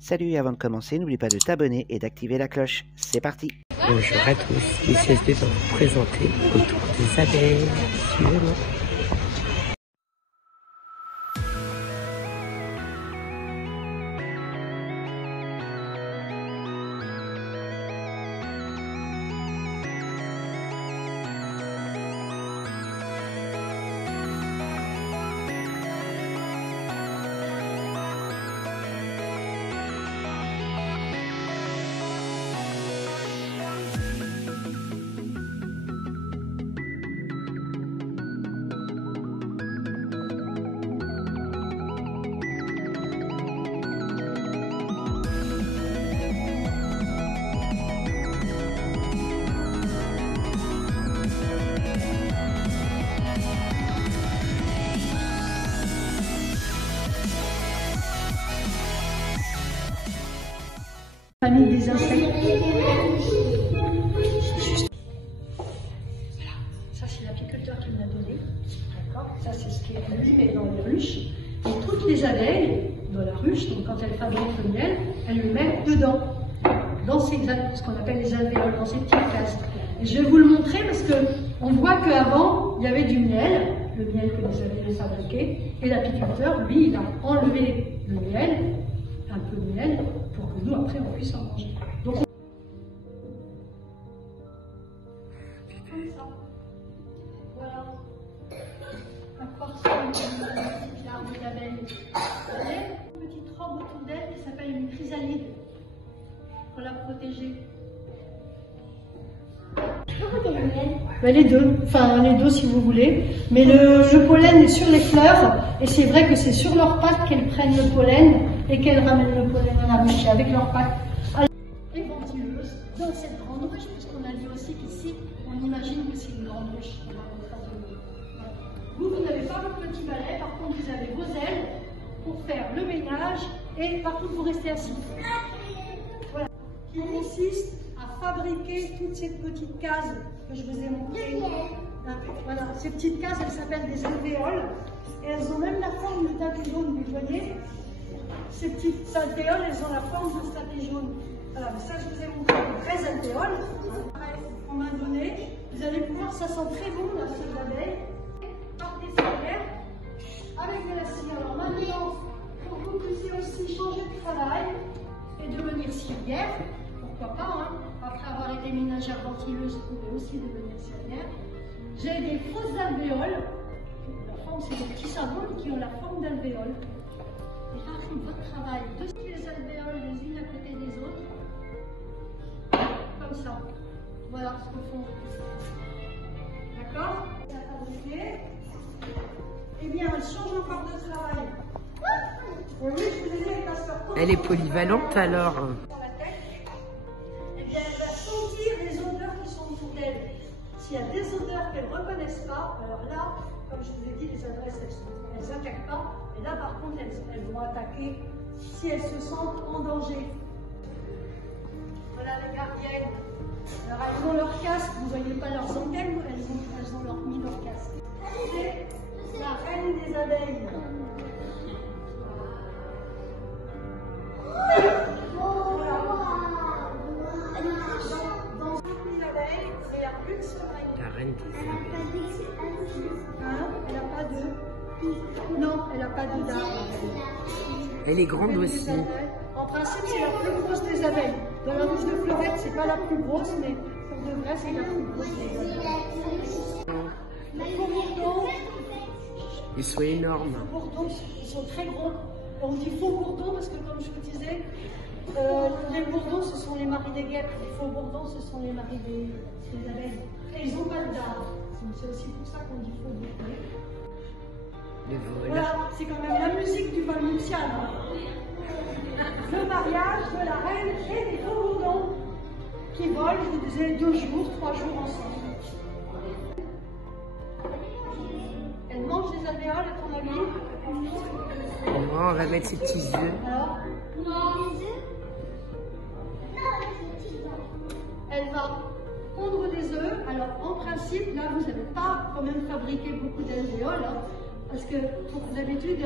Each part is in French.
Salut, avant de commencer, n'oublie pas de t'abonner et d'activer la cloche. C'est parti! Bonjour à tous, ici SD va vous présenter autour des abeilles. Suivez-moi. Famille des insectes. Voilà, ça c'est l'apiculteur qui me l'a donné. D'accord. Ça c'est ce qui est lui met dans les ruches. Et toutes les abeilles dans la ruche, donc quand elles fabriquent le miel, elles le mettent dedans, dans ce qu'on appelle les alvéoles, dans ces petites cases. Et je vais vous le montrer parce que on voit qu'avant il y avait du miel, le miel que les abeilles fabriquaient, et l'apiculteur, lui, il a enlevé le miel, un peu de miel, pour que nous, après, on puisse en manger. Donc, comme ça. Voilà. Un corset, une petite larve d'abeille. Vous voyez, une petite robe autour d'elle qui s'appelle une chrysalide, pour la protéger. Les deux, enfin les deux si vous voulez, mais le pollen est sur les fleurs et c'est vrai que c'est sur leurs pattes qu'elles prennent le pollen et qu'elles ramènent le pollen à la ruche avec leurs pattes. Et ventileuse dans cette grande ruche, puisqu'on a dit aussi qu'ici on imagine que c'est une grande ruche. Vous n'avez pas votre petit balai, par contre vous avez vos ailes pour faire le ménage et par contre vous restez assis. Voilà. Qui consiste à fabriquer toutes ces petites cases que je vous ai montrées. Voilà, ces petites cases, elles s'appellent des alvéoles. Et elles ont même la forme de tapis jaune, vous voyez. Ces petites alvéoles, elles ont la forme de tapis jaune. Voilà, mais ça, je vous ai montré les vraies alvéoles. On m'a donné. Vous allez pouvoir, ça sent très bon, là, ces abeilles. Partez sur l'air avec de la cire. Alors maintenant, pour que vous puissiez aussi changer de travail et devenir cilière, pourquoi pas, hein. Après avoir été ménagère ventileuse, vous pouvez aussi devenir cilière. J'ai des fausses alvéoles. C'est des petits savons qui ont la forme d'alvéoles. Et là arrive votre travail de les alvéoles les unes à côté des autres. Comme ça. Voilà ce que font. D'accord? À fabriquer. Eh bien, elle change encore de travail. Et oui, je vous ai dit, elle passe par contre. Elle est polyvalente alors. Eh bien, elle va sentir les odeurs qui sont autour d'elle. S'il y a des odeurs qu'elle ne reconnaissent pas, alors là, comme je vous ai dit, les adresses, elles n'attaquent pas. Et là, par contre, elles vont attaquer si elles se sentent en danger. Voilà les gardiennes. Alors, elles ont leur casque. Vous ne voyez pas leurs antennes, elles ont mis leur casque. C'est la reine des abeilles. La reine des abeilles. Hein? Elle n'a pas de... Non, elle n'a pas de dard. Elle est grande aussi. En principe, c'est la plus grosse des abeilles. Dans la ruche de Fleurette, c'est pas la plus grosse, mais pour de vrai, c'est la plus grosse des abeilles. Les faux-bourdons, Ils sont énormes. ils sont très gros. On dit faux-bourdons parce que, comme je vous disais, les bourdons, ce sont les maris des guêpes. Les faux-bourdons, ce sont les maris des abeilles. Et ils n'ont pas de dard. C'est aussi pour ça qu'on dit faux-bourdons. Les vols. Voilà, c'est quand même la musique du bal nuptial. Hein. Le mariage de la reine et des faux-bourdons qui volent, je vous disais, 2 jours, 3 jours ensemble. Elle mange des alvéoles, à ton avis? On va mettre ses petits œufs. Alors? Elle va pondre des œufs. Alors, en principe, là, vous n'avez pas quand même fabriqué beaucoup d'alvéoles, hein, parce que, pour d'habitude,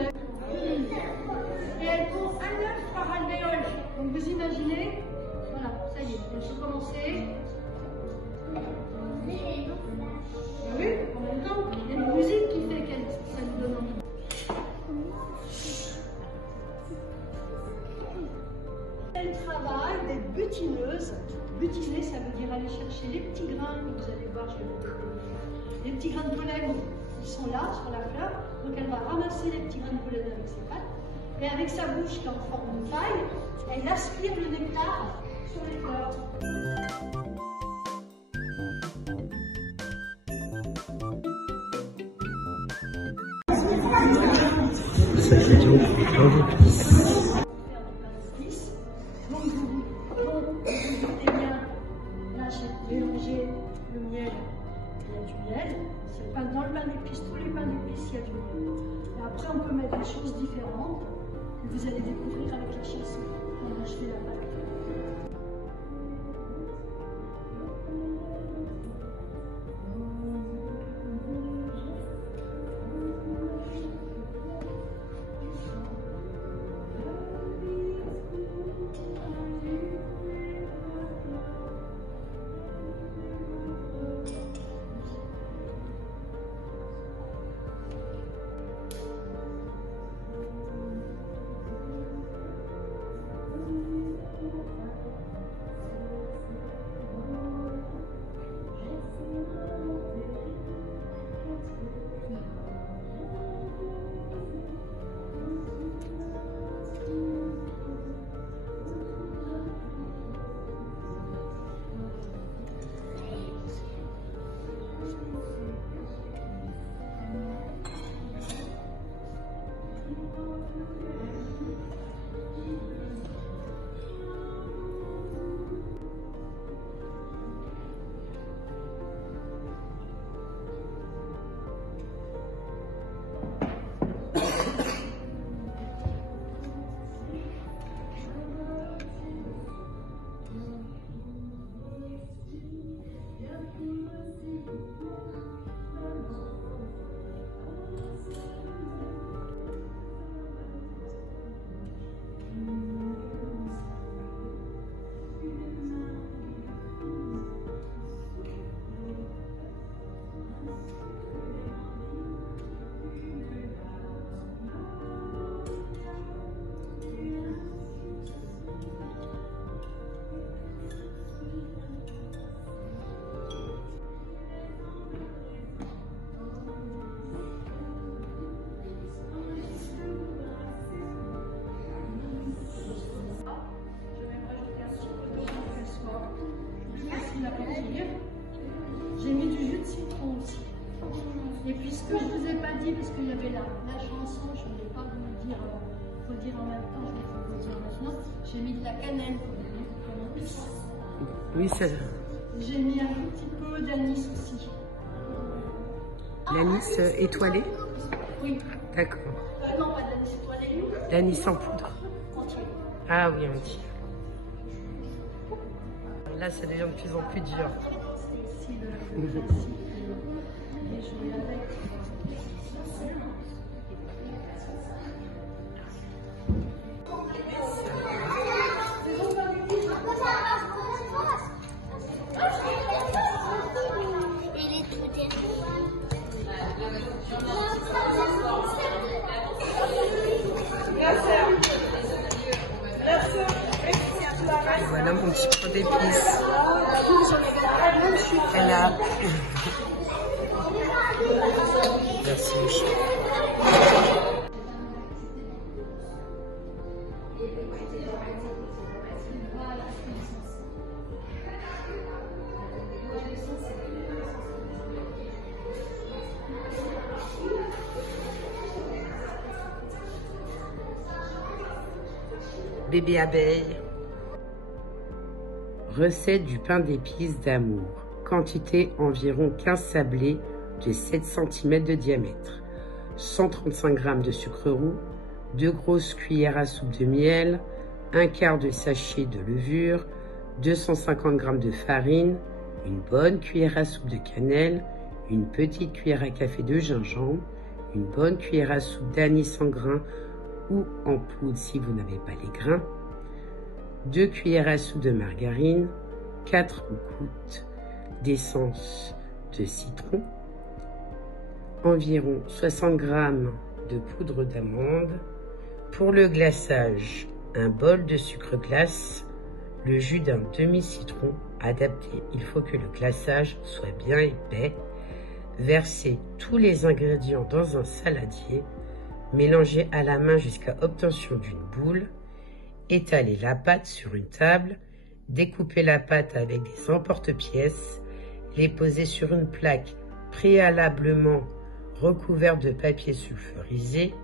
et elle pond un œuf par alvéole. Donc vous imaginez, voilà, ça y est, elle peut commencer. Et oui, en même temps, il y a une musique qui fait que ça nous donne envie. Elle travaille d'être butineuse. Butiner, ça veut dire aller chercher les petits grains que vous allez voir, je vais vous donner. Les petits grains de pollen, ils sont là, sur la fleur. Donc elle va ramasser les petits grains de pollen avec ses pattes. Et avec sa bouche qui est en forme de paille, elle aspire le nectar sur les fleurs. Ça fait du pain d'épices. Donc vous doutez bien, là j'ai mélangé le miel, il y a du miel. Dans le pain d'épices, tous les pains d'épices, il y a du miel. Et après on peut mettre des choses différentes que vous allez découvrir avec la chanson. Voilà, je fais la pâte. J'ai mis du jus de citron aussi. Et puis ce que je ne vous ai pas dit, parce qu'il y avait la chanson, je ne vais pas vous le dire, faut le dire en même temps, je vais vous le dire maintenant. J'ai mis de la cannelle comme épice. Oui, ça. J'ai mis un tout petit peu d'anis aussi. L'anis étoilé? Oui. D'accord. Non, pas d'anis étoilé. L'anis en poudre. Entier. Ah oui, entier. Là, ça devient de plus en plus dur. Si le principe est joué avec. Et voilà mon petit pot d'épices. Elle a... Merci Michel. Bébé abeille. Recette du pain d'épices d'amour. Quantité environ 15 sablés de 7 cm de diamètre. 135 g de sucre roux, 2 grosses cuillères à soupe de miel, 1/4 de sachet de levure, 250 g de farine, une bonne cuillère à soupe de cannelle, une petite cuillère à café de gingembre, une bonne cuillère à soupe d'anis en grains ou en poudre si vous n'avez pas les grains, 2 cuillères à soupe de margarine, 4 gouttes d'essence de citron, environ 60 g de poudre d'amande. Pour le glaçage, un bol de sucre glace, le jus d'un demi-citron adapté. Il faut que le glaçage soit bien épais. Versez tous les ingrédients dans un saladier, mélangez à la main jusqu'à obtention d'une boule. Étalez la pâte sur une table, découpez la pâte avec des emporte-pièces, les posez sur une plaque préalablement recouverte de papier sulfurisé.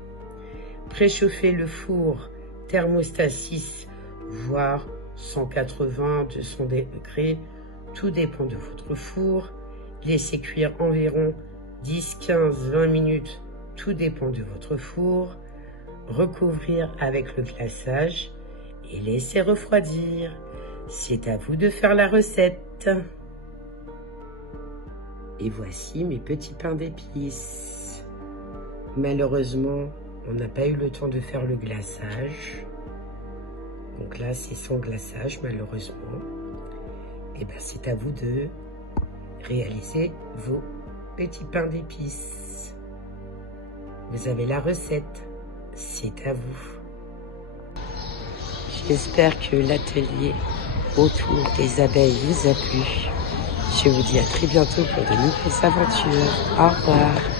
Préchauffez le four thermostat 6 voire 180-200 degrés, tout dépend de votre four. Laissez cuire environ 10, 15, 20 minutes, tout dépend de votre four. Recouvrir avec le glaçage et laisser refroidir. C'est à vous de faire la recette. Et voici mes petits pains d'épices. Malheureusement, on n'a pas eu le temps de faire le glaçage. Donc là, c'est sans glaçage, malheureusement. Et bien, c'est à vous de réaliser vos petits pains d'épices. Vous avez la recette. C'est à vous. J'espère que l'atelier autour des abeilles vous a plu. Je vous dis à très bientôt pour de nouvelles aventures. Au revoir.